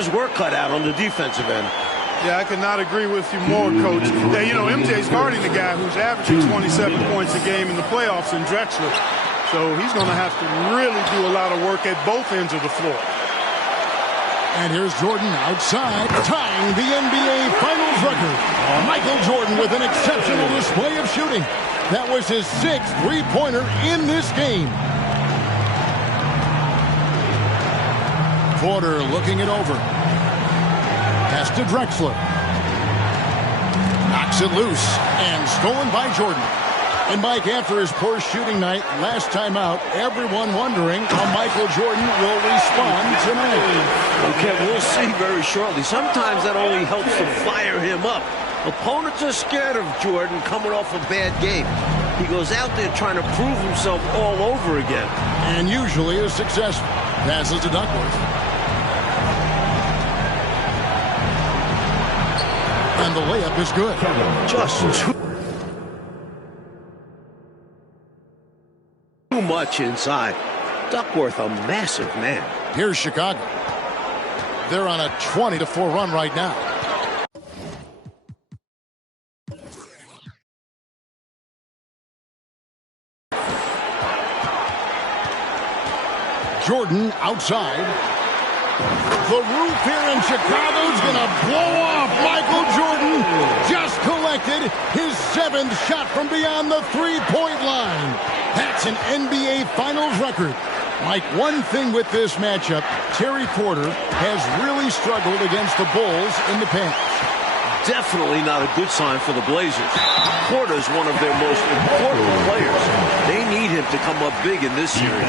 his work cut out on the defensive end. Yeah, I could not agree with you more, Coach. Yeah, you know, MJ's guarding the guy who's averaging 27 points a game in the playoffs in Drexler. So he's going to have to really do a lot of work at both ends of the floor. And here's Jordan outside, tying the NBA Finals record. Michael Jordan with an exceptional display of shooting. That was his 6th three-pointer in this game. Porter looking it over. Pass to Drexler. Knocks it loose and stolen by Jordan. And Mike, after his poor shooting night last time out, everyone wondering how Michael Jordan will respond tonight. Okay, we'll see very shortly. Sometimes that only helps to fire him up. Opponents are scared of Jordan coming off a bad game. He goes out there trying to prove himself all over again. And usually is successful. Passes to Duckworth. And the layup is good. Just too much inside. Duckworth, a massive man. Here's Chicago. They're on a 20-4 run right now. Jordan outside. The roof here in Chicago's going to blow off. Michael Jordan just collected his 7th shot from beyond the three-point line. That's an NBA Finals record. Mike, one thing with this matchup, Terry Porter has really struggled against the Bulls in the past. Definitely not a good sign for the Blazers. Porter's one of their most important players. They need him to come up big in this series.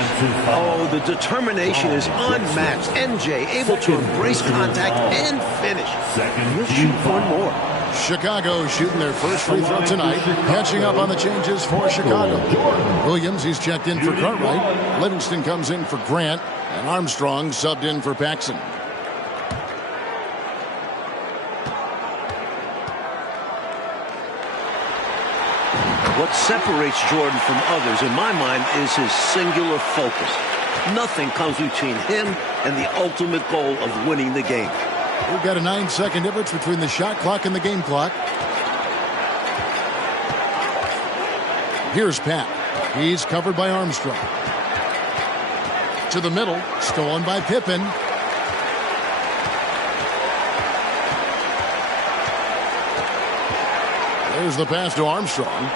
Oh, the determination is unmatched. MJ able to embrace contact and finish. He'll shoot one more. Chicago shooting their first free throw tonight. Catching up on the changes for Chicago. Williams, he's checked in for Cartwright. Livingston comes in for Grant. And Armstrong subbed in for Paxson. What separates Jordan from others, in my mind, is his singular focus. Nothing comes between him and the ultimate goal of winning the game. We've got a 9-second difference between the shot clock and the game clock. Here's Pat. He's covered by Armstrong. To the middle, stolen by Pippen. There's the pass to Armstrong.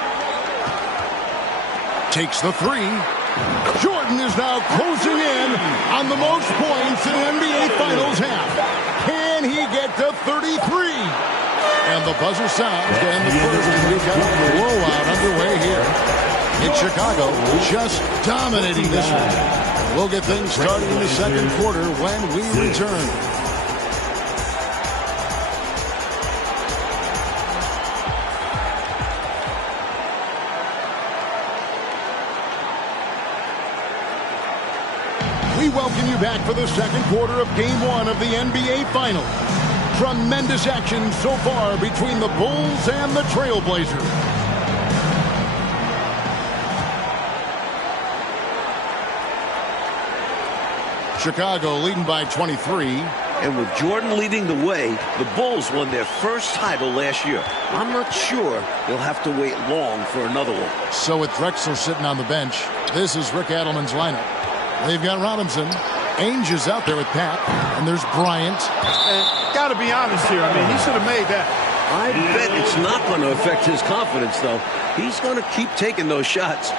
Takes the three. Jordan is now closing in on the most points in an NBA Finals half. Can he get to 33? And the buzzer sounds, and the first, and we've got a blowout underway here in Chicago, just dominating this one. We'll get things started in the second quarter when we return. We welcome you back for the second quarter of Game 1 of the NBA Finals. Tremendous action so far between the Bulls and the Trailblazers. Chicago leading by 23. And with Jordan leading the way, the Bulls won their first title last year. I'm not sure they'll have to wait long for another one. So with Drexler sitting on the bench, this is Rick Adelman's lineup. They've got Robinson. Ainge is out there with Pat. And there's Bryant. And got to be honest here. I mean, he should have made that. I bet it's not going to affect his confidence, though. He's going to keep taking those shots.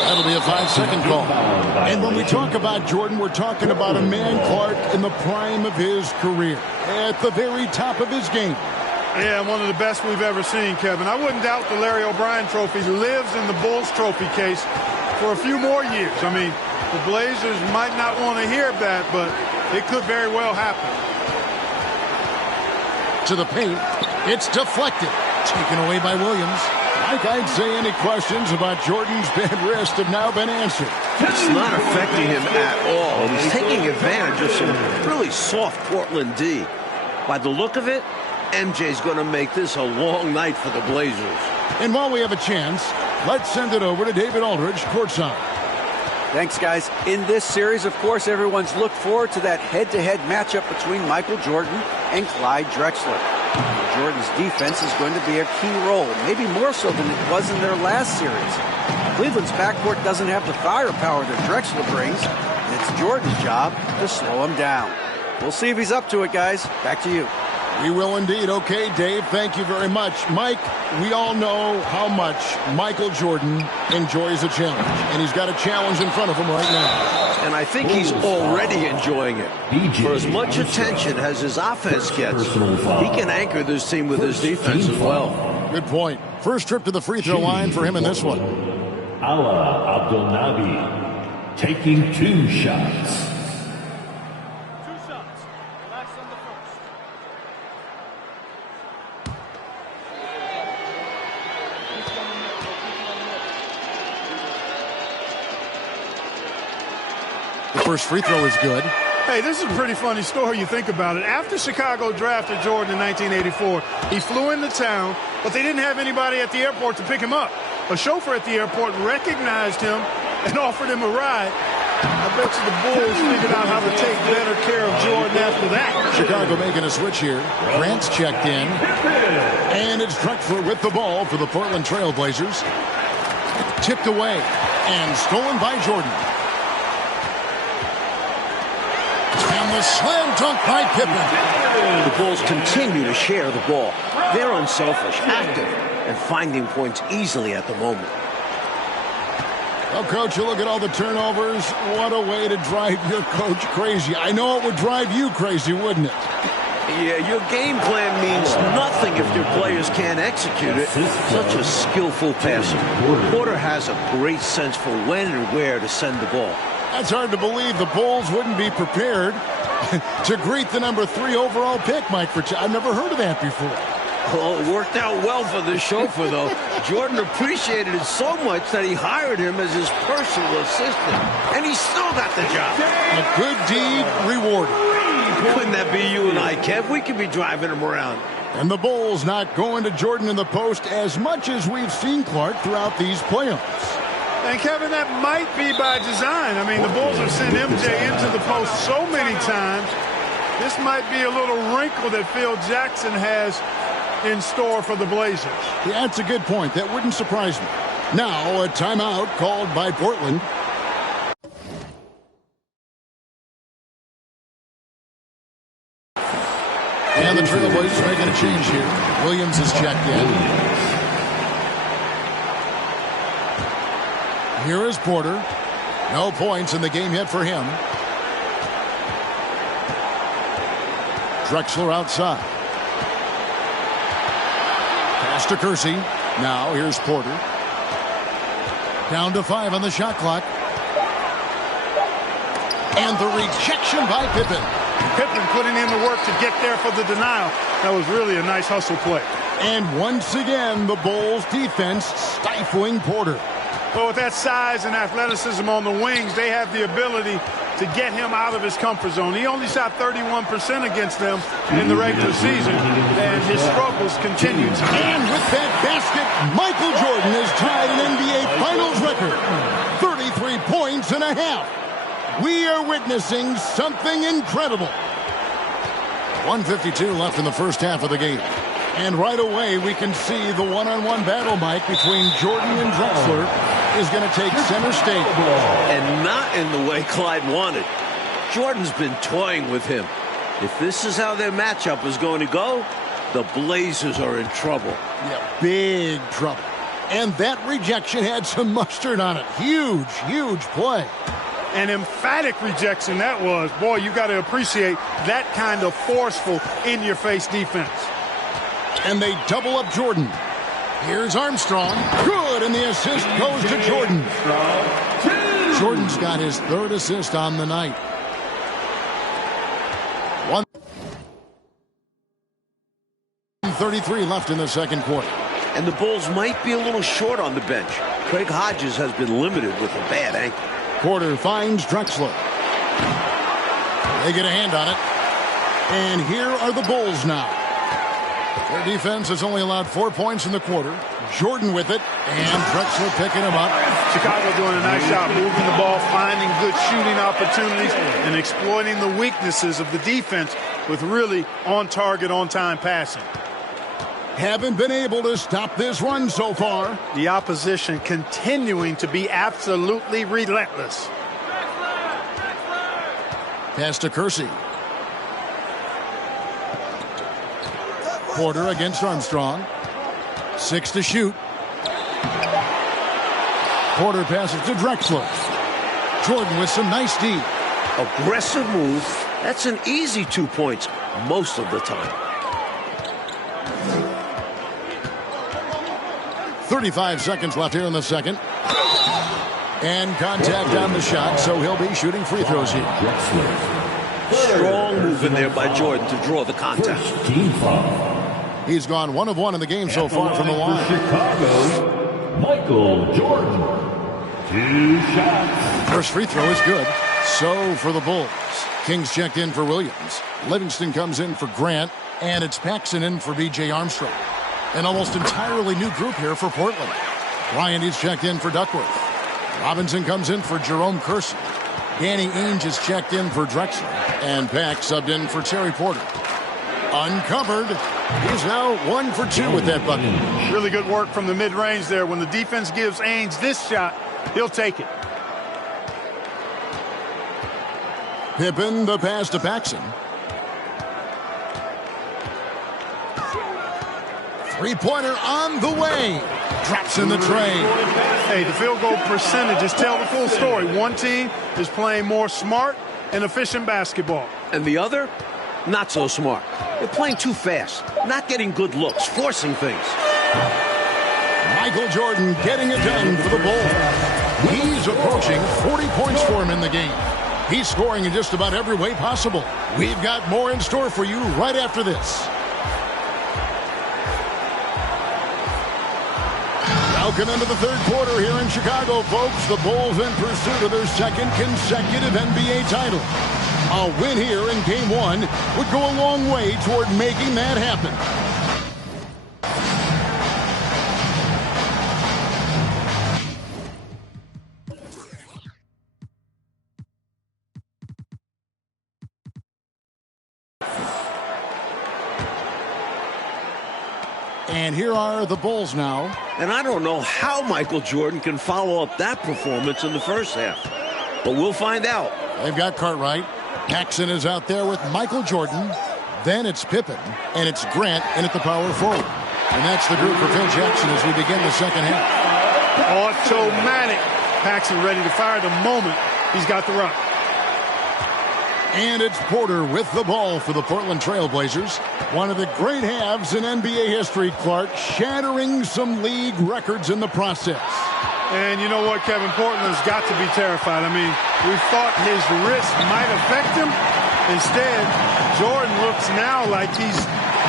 That'll be a 5-second call. And when we talk about Jordan, we're talking about a man, Clark, in the prime of his career. At the very top of his game. Yeah, one of the best we've ever seen, Kevin. I wouldn't doubt the Larry O'Brien trophy lives in the Bulls trophy case for a few more years. I mean, the Blazers might not want to hear that, but it could very well happen. To the paint. It's deflected. Taken away by Williams. Like I'd say any questions about Jordan's bad wrist have now been answered. It's not affecting him at all. He's taking advantage of some really soft Portland D. By the look of it, MJ's going to make this a long night for the Blazers. And while we have a chance, Let's send it over to David Aldridge, courtside. Thanks, guys. In this series, of course, everyone's looked forward to that head-to-head matchup between Michael Jordan and Clyde Drexler. Jordan's defense is going to be a key role, maybe more so than it was in their last series. Cleveland's backcourt doesn't have the firepower that Drexler brings, and it's Jordan's job to slow him down. We'll see if he's up to it, guys. Back to you. We will indeed. Okay, Dave, thank you very much. Mike, we all know how much Michael Jordan enjoys a challenge, and he's got a challenge in front of him right now. And I think he's already enjoying it. For as much attention as his offense gets, he can anchor this team with his defense as well. Good point. First trip to the free throw line for him in this one. Ala Abdelnaby taking 2 shots. First free throw is good. Hey, this is a pretty funny story you think about it. After Chicago drafted Jordan in 1984, he flew into town, but they didn't have anybody at the airport to pick him up. A chauffeur at the airport recognized him and offered him a ride. I bet you the Bulls figured out how to take better care of Jordan after that. Chicago making a switch here. Grant's checked in. And it's Drexler with the ball for the Portland Trail Blazers. Tipped away and stolen by Jordan. And the slam dunk by Pippen. The Bulls continue to share the ball. They're unselfish, active, and finding points easily at the moment. Well, Coach, you look at all the turnovers. What a way to drive your coach crazy. I know it would drive you crazy, wouldn't it? Yeah, your game plan means nothing if your players can't execute it. Such a skillful passer. Porter has a great sense for when and where to send the ball. That's hard to believe the Bulls wouldn't be prepared to greet the number 3 overall pick, Mike. I've never heard of that before. Well, it worked out well for the chauffeur, though. Jordan appreciated it so much that he hired him as his personal assistant. And he still got the job. A good deed rewarded. Wouldn't that be you and I, Kev? We could be driving him around. And the Bulls not going to Jordan in the post as much as we've seen Clark throughout these playoffs. And, Kevin, that might be by design. I mean, the Bulls have sent MJ into the post so many times. This might be a little wrinkle that Phil Jackson has in store for the Blazers. Yeah, that's a good point. That wouldn't surprise me. Now, a timeout called by Portland. And the Trailblazers making a change here. Williams is checked in. Here is Porter. No points in the game yet for him. Drexler outside. Pass to Kersey. Now here's Porter. Down to 5 on the shot clock. And the rejection by Pippen. Pippen putting in the work to get there for the denial. That was really a nice hustle play. And once again, the Bulls defense stifling Porter. Well, with that size and athleticism on the wings, they have the ability to get him out of his comfort zone. He only shot 31% against them in the regular season, and his struggles continue. And with that basket, Michael Jordan has tied an NBA Finals record. 33 points and a half. We are witnessing something incredible. 1:52 left in the first half of the game. And right away, we can see the one-on-one battle, Mike, between Jordan and Drexler is going to take center stage. And not in the way Clyde wanted. Jordan's been toying with him. If this is how their matchup is going to go, the Blazers are in trouble. Yeah, big trouble. And that rejection had some mustard on it. Huge, huge play. An emphatic rejection that was. Boy, you got to appreciate that kind of forceful, in-your-face defense. And they double up Jordan. Here's Armstrong. Good, and the assist goes to Jordan. Jordan's got his 3rd assist on the night. 1:33 left in the second quarter. And the Bulls might be a little short on the bench. Craig Hodges has been limited with a bad ankle. Porter finds Drexler. They get a hand on it. And here are the Bulls now. Their defense has only allowed 4 points in the quarter. Jordan with it, and Drexler picking him up. Chicago doing a nice job moving the ball, finding good shooting opportunities, and exploiting the weaknesses of the defense with really on-target, on-time passing. Haven't been able to stop this run so far. The opposition continuing to be absolutely relentless. Pass to Kersey. Porter against Armstrong. 6 to shoot. Porter passes to Drexler. Jordan with some nice D. Aggressive move. That's an easy 2 points most of the time. 35 seconds left here in the second. And contact on the shot, so he'll be shooting free throws here. Strong move in there by Jordan to draw the contact. Team foul. He's gone 1 of 1 in the game so far from the line. Chicago, Michael Jordan. 2 shots. First free throw is good. So for the Bulls. Kings checked in for Williams. Livingston comes in for Grant. And it's Paxson in for B.J. Armstrong. An almost entirely new group here for Portland. Bryant is checked in for Duckworth. Robinson comes in for Jerome Kersey. Danny Ainge is checked in for Drexler. And Pack subbed in for Terry Porter. Uncovered. He's now 1 for 2 with that bucket. Really good work from the mid-range there. When the defense gives Ainge this shot, he'll take it. Pippen, the pass to Paxson. Three-pointer on the way. Drops in the tray. Hey, the field goal percentages tell the full story. One team is playing more smart and efficient basketball. And the other, not so smart. They're playing too fast, not getting good looks, forcing things. Michael Jordan getting it done for the Bulls. He's approaching 40 points for him in the game. He's scoring in just about every way possible. We've got more in store for you right after this. Welcome into the third quarter here in Chicago, folks. The Bulls in pursuit of their second consecutive NBA title. A win here in Game 1 would go a long way toward making that happen. And here are the Bulls now. And I don't know how Michael Jordan can follow up that performance in the first half. But we'll find out. They've got Cartwright. Paxson is out there with Michael Jordan. Then it's Pippen. And it's Grant in at the power forward. And that's the group for Phil Jackson as we begin the second half. Automatic. Paxson ready to fire the moment he's got the rock. And it's Porter with the ball for the Portland Trail Blazers. One of the great halves in NBA history, Clark, shattering some league records in the process. And you know what, Kevin? Portland's got to be terrified. I mean, we thought his wrist might affect him. Instead, Jordan looks now like he's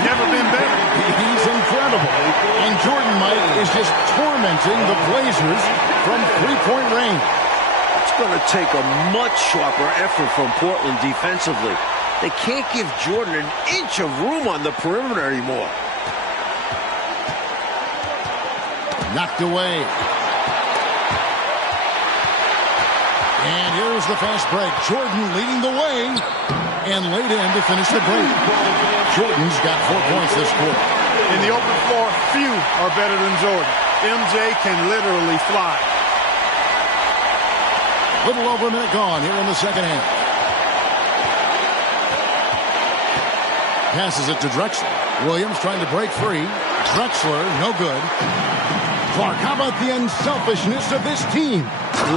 never been better. He's incredible. And Jordan, Mike, is just tormenting the Blazers from three-point range. It's going to take a much sharper effort from Portland defensively. They can't give Jordan an inch of room on the perimeter anymore. Knocked away. And here's the fast break. Jordan leading the way and laid in to finish the break. Jordan's got 4 points this quarter. In the open floor, few are better than Jordan. MJ can literally fly. Little over a minute gone here in the second half. Passes it to Drexler. Williams trying to break free. Drexler, no good. Clark, how about the unselfishness of this team?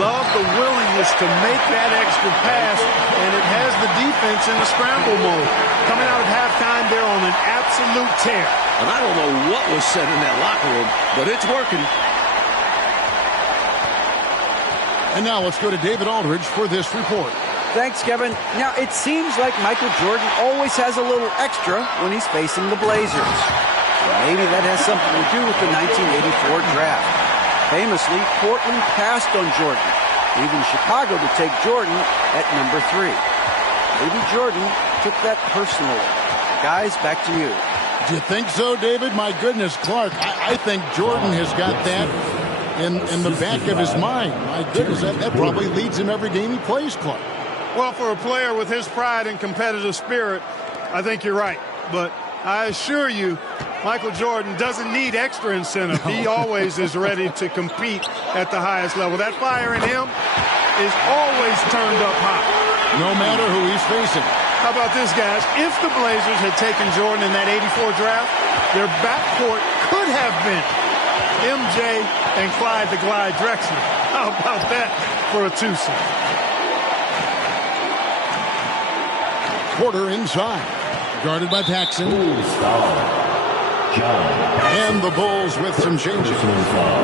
Love the willingness to make that extra pass, and it has the defense in a scramble mode. Coming out of halftime, they're on an absolute tear. And I don't know what was said in that locker room, but it's working. And now let's go to David Aldridge for this report. Thanks, Kevin. Now, it seems like Michael Jordan always has a little extra when he's facing the Blazers. Maybe that has something to do with the 1984 draft. Famously, Portland passed on Jordan, leaving Chicago to take Jordan at number 3. Maybe Jordan took that personally. Guys, back to you. Do you think so, David? My goodness, Clark. I think Jordan has got that in the back of his mind. My goodness, that probably leads him every game he plays, Clark. Well, for a player with his pride and competitive spirit, I think you're right. But I assure you, Michael Jordan doesn't need extra incentive. He always is ready to compete at the highest level. That fire in him is always turned up high. No matter who he's facing. How about this, guys? If the Blazers had taken Jordan in that 84 draft, their backcourt could have been MJ and Clyde the Glide Drexler. How about that for a twosome? Porter inside. Guarded by Paxson. And the Bulls with some changes.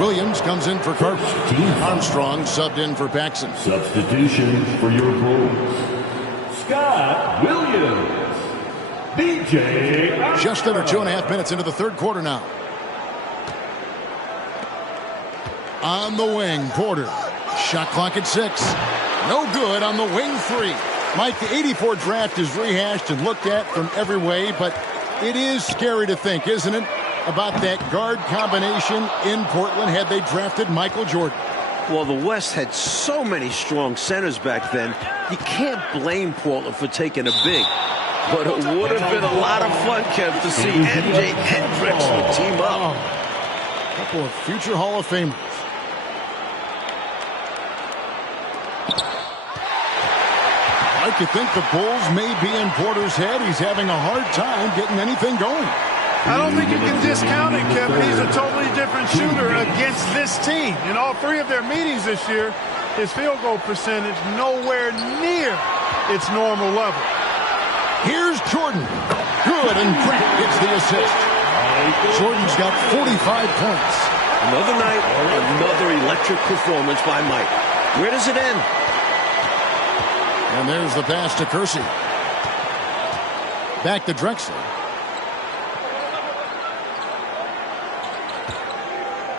Williams comes in for Carter. Armstrong subbed in for Paxson. Substitution for your Bulls. Scott Williams. DJ. Just under 2.5 minutes into the third quarter now. On the wing, Porter. Shot clock at 6. No good on the wing 3. Mike, the 84 draft is rehashed and looked at from every way, but it is scary to think, isn't it, about that guard combination in Portland had they drafted Michael Jordan. Well, the West had so many strong centers back then, you can't blame Portland for taking a big. But it would have been a lot of fun, Kev, to see MJ and Drexler team up. A couple of future Hall of Famers. I like to think the Bulls may be in Porter's head. He's having a hard time getting anything going. I don't think you can discount it, Kevin. He's a totally different shooter against this team. In all 3 of their meetings this year, his field goal percentage nowhere near its normal level. Here's Jordan. Good, and Grant gets the assist. Jordan's got 45 points. Another night, another electric performance by Mike. Where does it end? And there's the pass to Kersey. Back to Drexler.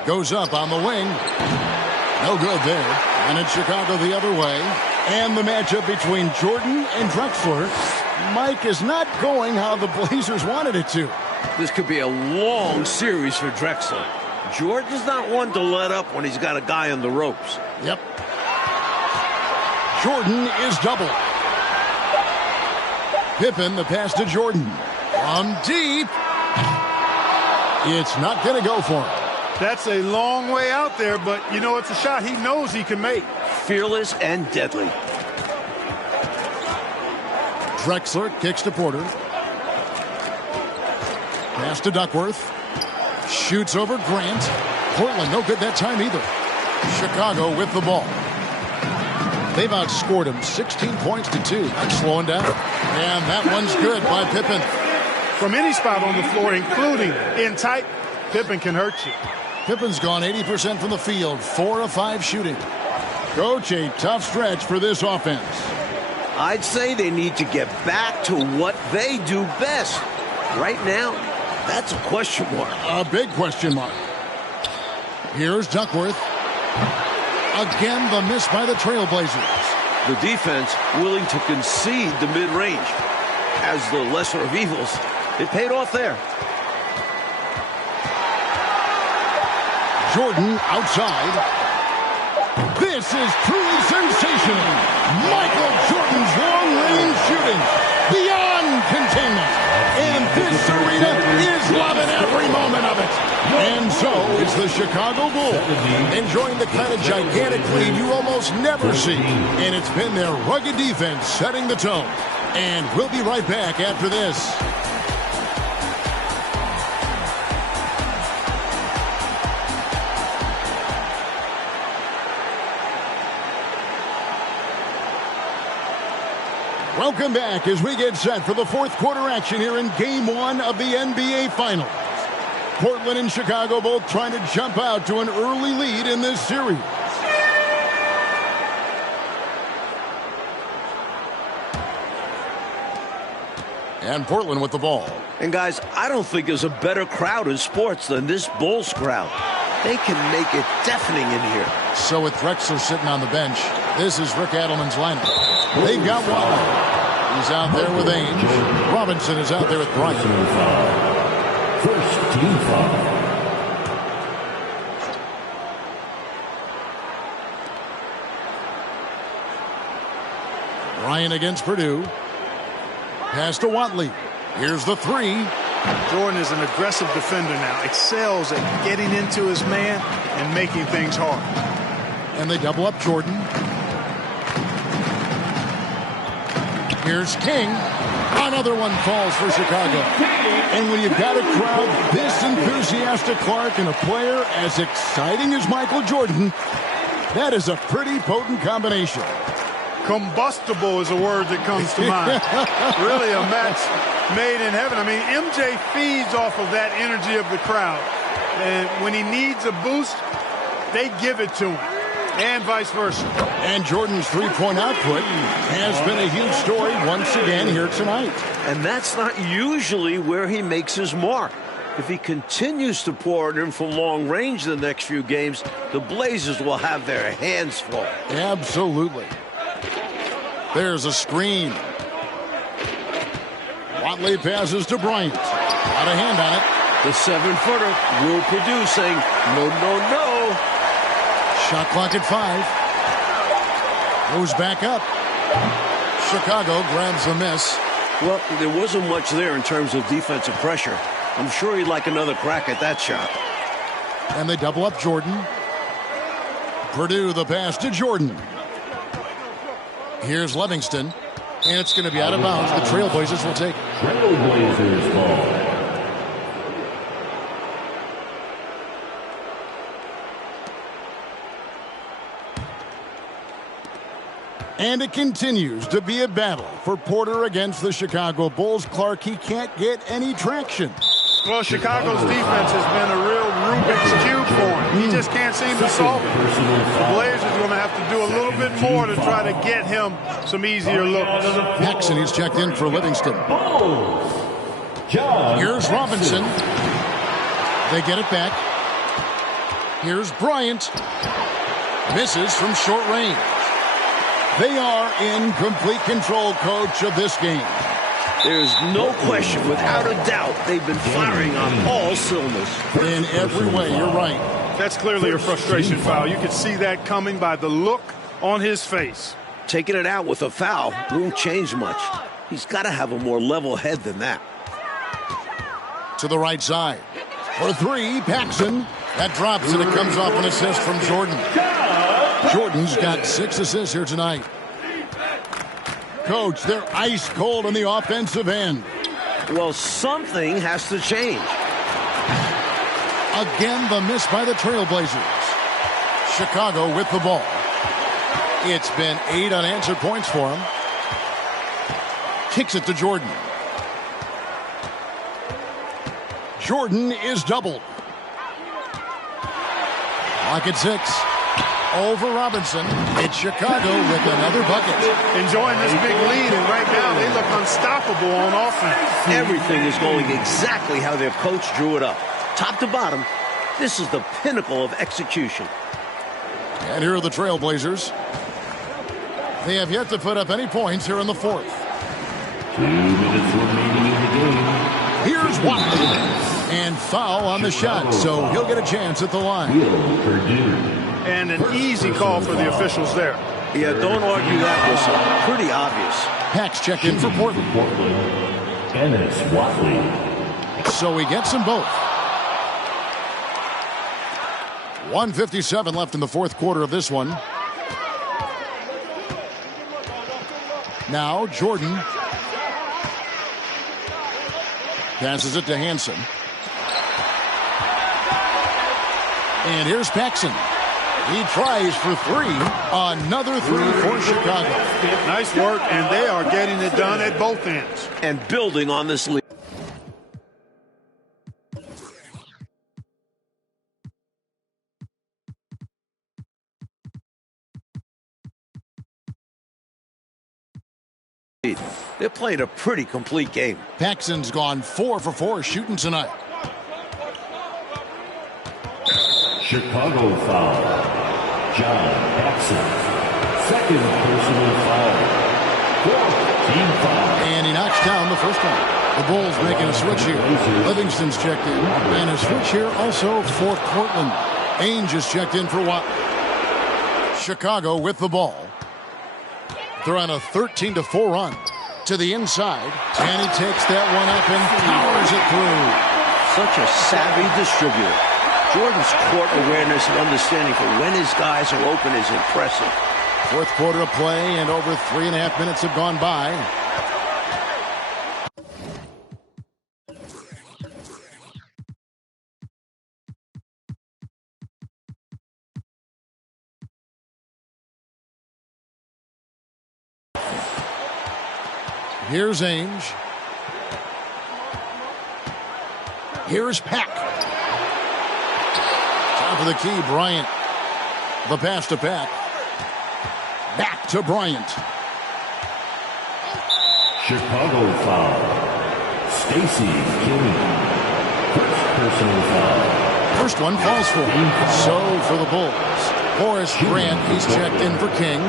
Goes up on the wing. No good there. And it's Chicago the other way. And the matchup between Jordan and Drexler. Mike is not going how the Blazers wanted it to. This could be a long series for Drexler. Jordan's not one to let up when he's got a guy on the ropes. Yep. Jordan is double. Pippen, the pass to Jordan. From deep. It's not going to go for him. That's a long way out there, but, you know, it's a shot he knows he can make. Fearless and deadly. Drexler kicks to Porter. Pass to Duckworth. Shoots over Grant. Portland no good that time either. Chicago with the ball. They've outscored him 16 points to 2. Not slowing down. And that one's good by Pippen. From any spot on the floor, including in tight, Pippen can hurt you. Pippen's gone 80% from the field. 4 of 5 shooting. Coach, a tough stretch for this offense. I'd say they need to get back to what they do best. Right now, that's a question mark. A big question mark. Here's Duckworth. Again, the miss by the Trailblazers. The defense willing to concede the mid-range. As the lesser of evils, it paid off there. Jordan outside. This is truly sensational. Michael Jordan's long-range shooting beyond containment. And this arena is loving every moment of it. And so it's the Chicago Bulls enjoying the kind of gigantic lead you almost never see. And it's been their rugged defense setting the tone. And we'll be right back after this. Welcome back as we get set for the fourth quarter action here in Game 1 of the NBA Finals. Portland and Chicago both trying to jump out to an early lead in this series. And Portland with the ball. And guys, I don't think there's a better crowd in sports than this Bulls crowd. They can make it deafening in here. So with Drexler sitting on the bench, this is Rick Adelman's lineup. They've got Wilder. He's out there with Ainge. Robinson is out there with Bryant. First team foul. Bryant against Purdue. Pass to Watley. Here's the three. Jordan is an aggressive defender now. Excels at getting into his man and making things hard. And they double up Jordan. Here's King. Another one falls for Chicago. And when you've got a crowd this enthusiastic, Clark, and a player as exciting as Michael Jordan, that is a pretty potent combination. Combustible is a word that comes to mind. Really a match made in heaven. I mean, MJ feeds off of that energy of the crowd. And when he needs a boost, they give it to him. And vice versa. And Jordan's three-point output has been a huge story once again here tonight. And that's not usually where he makes his mark. If he continues to pour it in from long range the next few games, the Blazers will have their hands full. Absolutely. There's a screen. Watley passes to Bryant. Got a hand on it. The 7-footer will produce, saying, no, no, no. Shot clock at 5. Goes back up. Chicago grabs the miss. Well, there wasn't much there in terms of defensive pressure. I'm sure he'd like another crack at that shot. And they double up Jordan. Purdue the pass to Jordan. Here's Livingston. And it's going to be out of bounds. The Trailblazers will take. Trailblazers ball. And it continues to be a battle for Porter against the Chicago Bulls. Clark, he can't get any traction. Well, Chicago's defense has been a real Rubik's Cube for him. He just can't seem to solve it. The Blazers are going to have to do a little bit more to try to get him some easier looks. Paxson is checked in for Livingston. Here's Robinson. They get it back. Here's Bryant. Misses from short range. They are in complete control, coach, of this game. There's no question, without a doubt, they've been firing on all cylinders. In every way, you're right. That's clearly a frustration foul. You could see that coming by the look on his face. Taking it out with a foul won't change much. He's got to have a more level head than that. To the right side. For three, Paxson. That drops and it comes off an assist from Jordan. Jordan's got 6 assists here tonight. Coach, they're ice cold on the offensive end. Well, something has to change. Again, the miss by the Trailblazers. Chicago with the ball. It's been 8 unanswered points for him. Kicks it to Jordan. Jordan is doubled. Lock at 6. Over Robinson. It's Chicago with another bucket. Enjoying this big lead, and right now they look unstoppable on offense. Everything is going exactly how their coach drew it up. Top to bottom, this is the pinnacle of execution. And here are the Trailblazers. They have yet to put up any points here in the fourth. 2 minutes remaining in the game. Here's Watley. And foul on the shot, so he'll get a chance at the line. Purdue. And an easy call for the officials there. Yeah, don't argue that whistle. Pretty obvious. Pax checked in for Portland. Ennis Watley. So he gets them both. 1:57 left in the fourth quarter of this one. Now Jordan passes it to Hansen. And here's Paxson. He tries for 3. Another 3 for Chicago. Nice work, and they are getting it done at both ends. And building on this lead. They're playing a pretty complete game. Paxson's gone 4 for 4 shooting tonight. Chicago foul. John Paxson. Second personal foul. 4th Team foul. And he knocks down the first one. The Bulls making a switch here. Livingston's checked in. And a switch here also for Portland. Ainge is checked in for Watt. Chicago with the ball. They're on a 13-4 run. To the inside. And he takes that one up and powers it through. Such a savvy distributor. Jordan's court awareness and understanding for when his guys are open is impressive. Fourth quarter of play, and over 3.5 minutes have gone by. Here's Ainge. Here's Pack. Top of the key, Bryant. The pass to Pack. Back to Bryant. Chicago foul. Stacey King. First personal foul. First one falls for him. So for the Bulls. Horace Grant, he's checked in for King.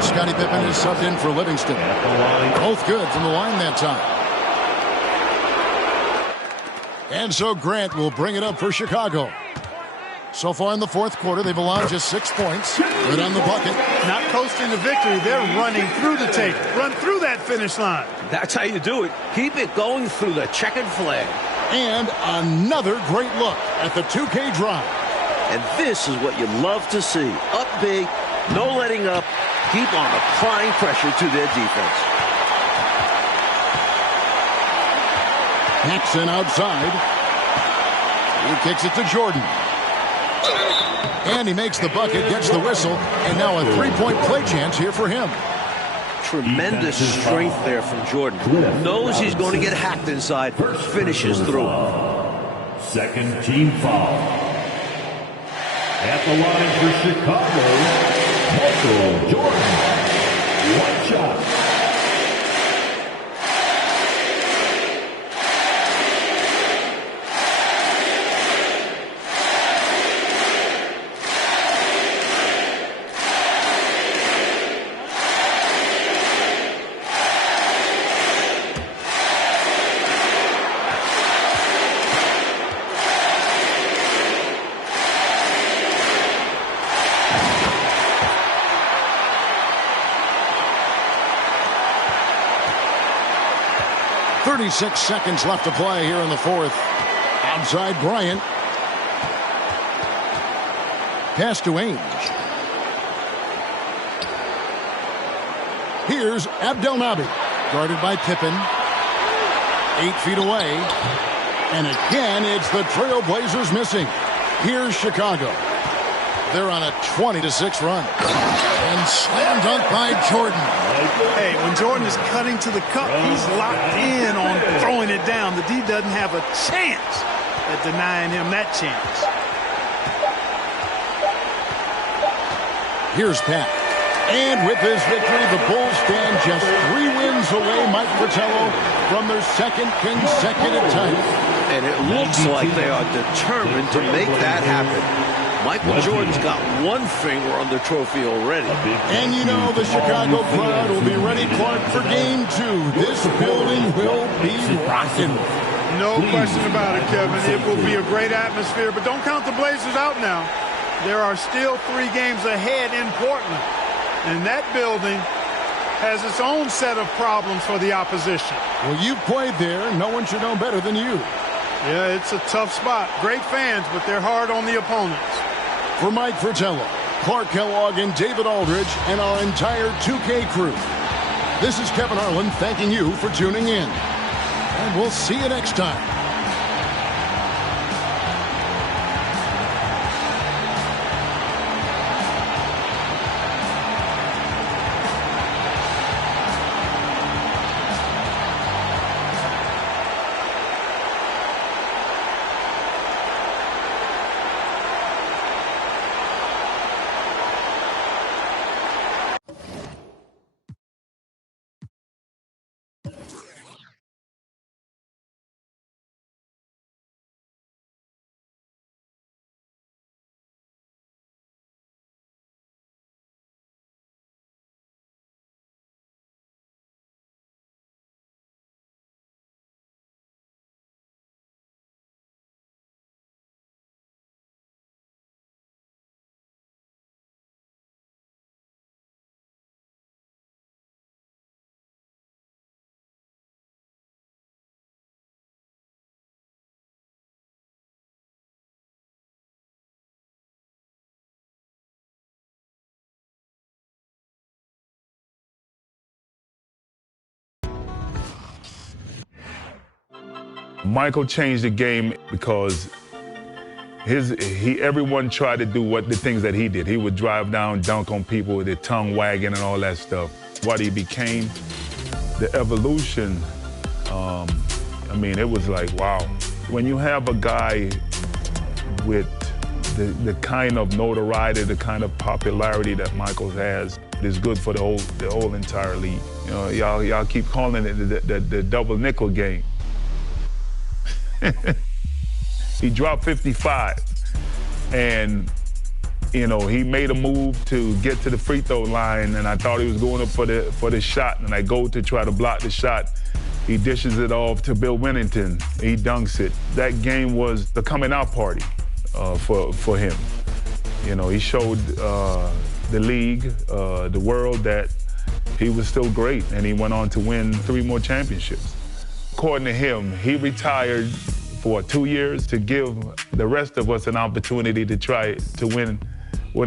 Scottie Pippen is subbed in for Livingston. Both good from the line that time. And so Grant will bring it up for Chicago. So far in the fourth quarter, they've allowed just 6 points. Good on the bucket. Not coasting to victory. They're running through the tape. Run through that finish line. That's how you do it. Keep it going through the checkered flag. And another great look at the 2K drive. And this is what you love to see. Up big, no letting up. Keep on applying pressure to their defense. Paxson outside. He kicks it to Jordan. And he makes the bucket, gets the whistle, and now a three-point play chance here for him. Tremendous strength there from Jordan. Knows he's going to get hacked inside. Finishes through. Second team foul. At the line for Chicago, Michael Jordan. One shot. Six seconds left to play here in the fourth. Outside Bryant. Pass to Ainge. Here's Abdelnaby. Guarded by Pippen. 8 feet away. And again, it's the Trailblazers missing. Here's Chicago. They're on a 20-6 run. And slam dunk by Jordan. Hey, when Jordan is cutting to the cup, he's locked in on throwing it down. The D doesn't have a chance at denying him that chance. Here's Pat. And with this victory, the Bulls stand just 3 wins away, Mike Fratello, from their second consecutive title. And it looks like they are determined to make that happen. Michael Jordan's got one finger on the trophy already. And you know the Chicago crowd will be ready, Clark, for game 2. This building will be rocking. No question about it, Kevin. It will be a great atmosphere, but don't count the Blazers out now. There are still 3 games ahead in Portland. And that building has its own set of problems for the opposition. Well, you played there. No one should know better than you. Yeah, it's a tough spot. Great fans, but they're hard on the opponents. For Mike Fratello, Clark Kellogg, and David Aldridge, and our entire 2K crew, this is Kevin Harlan thanking you for tuning in. And we'll see you next time. Michael changed the game because everyone tried to do the things that he did. He would drive down, dunk on people with the tongue wagging and all that stuff. What he became, the evolution, I mean, it was like, wow. When you have a guy with the kind of notoriety, the kind of popularity that Michael has, is good for the whole entire league. You know, y'all keep calling it the double nickel game. He dropped 55, and you know, he made a move to get to the free throw line, and I thought he was going up for the shot, and I go to try to block the shot. He dishes it off to Bill Winnington. He dunks it. That game was the coming out party for him. You know, he showed the league, the world, that he was still great, and he went on to win 3 more championships. According to him, he retired for 2 years to give the rest of us an opportunity to try to win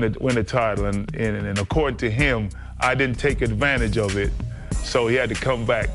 a title. And according to him, I didn't take advantage of it, so he had to come back.